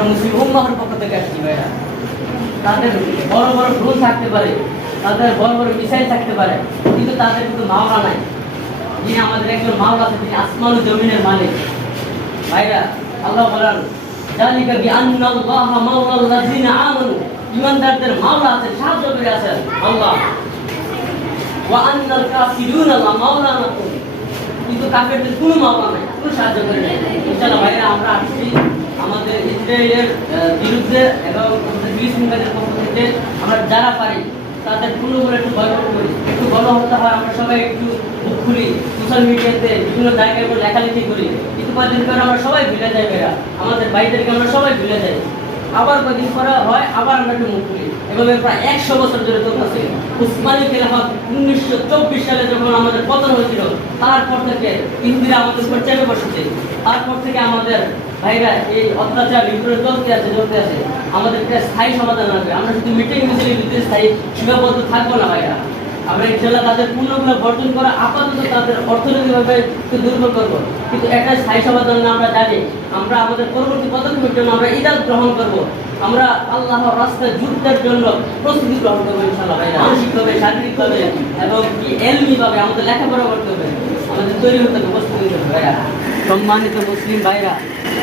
আমরা মুসলিম উম্মাহর পক্ষ থেকে আসছি ভাইরা তাদের বড় বড় ভুল থাকতে পারে, তাদের বড় বড় মিসাইল থাকতে পারে, কিন্তু তাদের কিন্তু মাওলা নাই। যিনি আমাদের একজন মাওলা আছে তিনি আসমান জমিনের মালিক। ভাইরা আল্লাহ বলেন জালিকা বিআন্নাল্লাহা মাওলাল্লাযিনা আমানু। ইমানদারদের মাওলা আছেন, সাহায্য করে আছেন আল্লাহ। ওয়া আন্নাল কাফিরুনা লা মাওলা লাকুম কিন্তু কাফেরদের কোনো মাওলা নাই, কোনো সাহায্য করে নাই। ইনশাআল্লাহ ভাইরা আমরা আসছি। আমাদের ইসরায়েলের বিরুদ্ধে এবং আমাদের ফিলিস্তিনদের পক্ষ থেকে আমরা যারা পারি তাদের পূর্ণগুলো একটু বয়কট করি। একটু গণহত্যা হয়, আমরা সবাই একটু মুখ খুলি সোশ্যাল মিডিয়াতে বিভিন্ন জায়গায় আমরা লেখালেখি করি। কিন্তু কয়েকদিন পরে আমরা সবাই ভুলে যাই ভাইরা। আমাদের ভাইদেরকে আমরা সবাই ভুলে যাই। আবার কদিন করা হয়, আবার আমরা একটু মুখ খুলি। এভাবে প্রায় একশো বছর ধরে চলতেছে উসমানী খেলাফত উনিশশো চব্বিশ সালে যখন আমাদের পতন হয়েছিল, তারপর থেকে ইন্দিরা আমাদের উপর চেপে বসেছে তারপর থেকে আমাদের ভাইরা এই অত্যাচার বিপ্লব চলতে আছে চলতে আছে। আমাদের একটা স্থায়ী সমাধান আসবে আমরা শুধু মিটিং মিছিলের ভিতরে স্থায়ী সীমাবদ্ধ থাকব না ভাইরা। আমরা ইনশাল্লাহ তাদের পূর্ণগুলো বর্জন করা আপাতত তাদের অর্থনৈতিকভাবে একটু দুর্বল করব। কিন্তু একটা স্থায়ী সমাধান না আমরা জানি। আমরা আমাদের পরবর্তী পদক্ষেপের জন্য আমরা ইদাত গ্রহণ করব। আমরা আল্লাহ রাস্তায় যুদ্ধের জন্য প্রস্তুতি গ্রহণ করব ইনশাল্লাহ ভাই মানসিকভাবে, শারীরিকভাবে এবং কি এলমিভাবে আমাদের লেখাপড়া করতে হবে। তৈরি হতে ভাইয়া সম্মানিত মুসলিম ভাইরা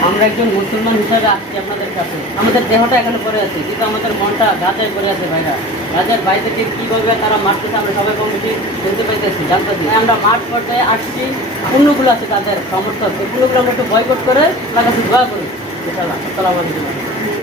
আমরা একজন মুসলমান হিসাবে আসছি আপনাদের কাছে আমাদের দেহটা এখানে পড়ে আছে। কিন্তু আমাদের মনটা গাজায় পড়ে আছে ভাইরা গাজার বাইরেকে কি করবে, তারা মারতেছে আমরা সবাই কম বেশি শুনতে পাইতেছি জানতেছি আমরা মাঠ পর্যায়ে আসছি পূর্ণগুলো আছে তাদের সমর্থক পূর্ণগুলো আমরা একটু বয়কট করে তার কাছে দোয়া করি আলাইকুম।